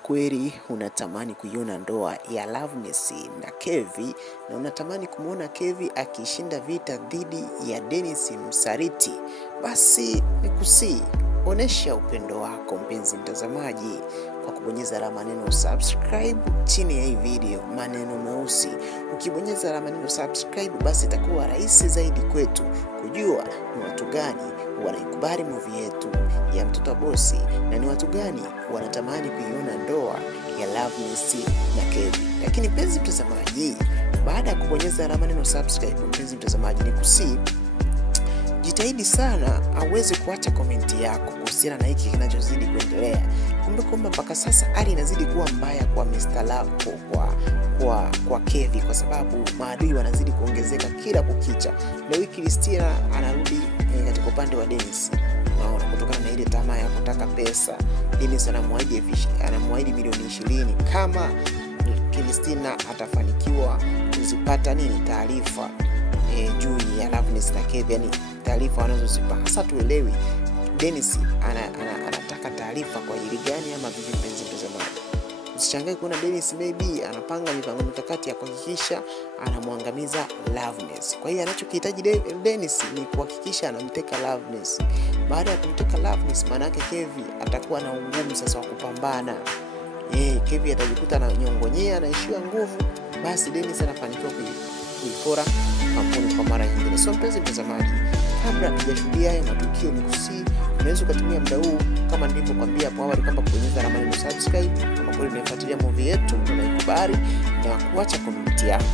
Kweli unatamani kuiona ndoa ya Loveness na Kevi, na unatamani kumuona Kevi akishinda vita dhidi ya Dennis msaliti, basi nikusii onesha upendo wako mpenzi mtazamaji kwa kubonyeza alama neno subscribe chini ya hii video, maneno meusi. Ukibonyeza alama neno subscribe, basi itakuwa rahisi zaidi kwetu kujua ni watu gani wanaikubali movie yetu ya Mtoto wa Bosi na ni watu gani wanatamani kuiona ndoa ya Loveness na Kevi. Lakini mpenzi mtazamaji, baada ya kubonyeza alama neno subscribe, mpenzi mtazamaji, nikusii jitahidi sana aweze kuacha komenti yako kuhusiana na hiki kinachozidi kuendelea. Kumbe kwamba mpaka sasa hali inazidi kuwa mbaya kwa Mr. Love kwa Kevi, kwa sababu maadui wanazidi kuongezeka kila kukicha. Leo Christina anarudi katika upande wa Dennis. Naona kutokana na ile tamaa ya kutaka pesa, Dennis anamwaahidi milioni 20 kama Christina atafanikiwa kuzipata taarifa juu ya Loveness na Kevi, yani taarifa wanazozipata. Sasa tuelewi Dennis anataka taarifa kwa ajili gani ama vipi mpenzi mtazamaji. Usishangae kuona Dennis maybe anapanga mipango mikakati ya kuhakikisha anamwangamiza Loveness. Kwa hiyo anachokihitaji Dennis ni kuhakikisha anamteka Loveness. Baada ya kumteka Loveness, maana yake Kevi atakuwa na ugumu sasa wa kupambana. Kevi atajikuta ananyongonyea, anaishiwa nguvu, basi Dennis anafanikiwa kuipora kampuni kwa mara nyingine. So mpenzi mtazamaji, kabla hujashuhudia haya matukio, nikusii unaweza kutumia muda huu kama nilivyokuambia hapo awali kwamba kubonyeza alama ya subscribe kama kweli unafuatilia movie yetu, unaikubali na kuacha comment yako.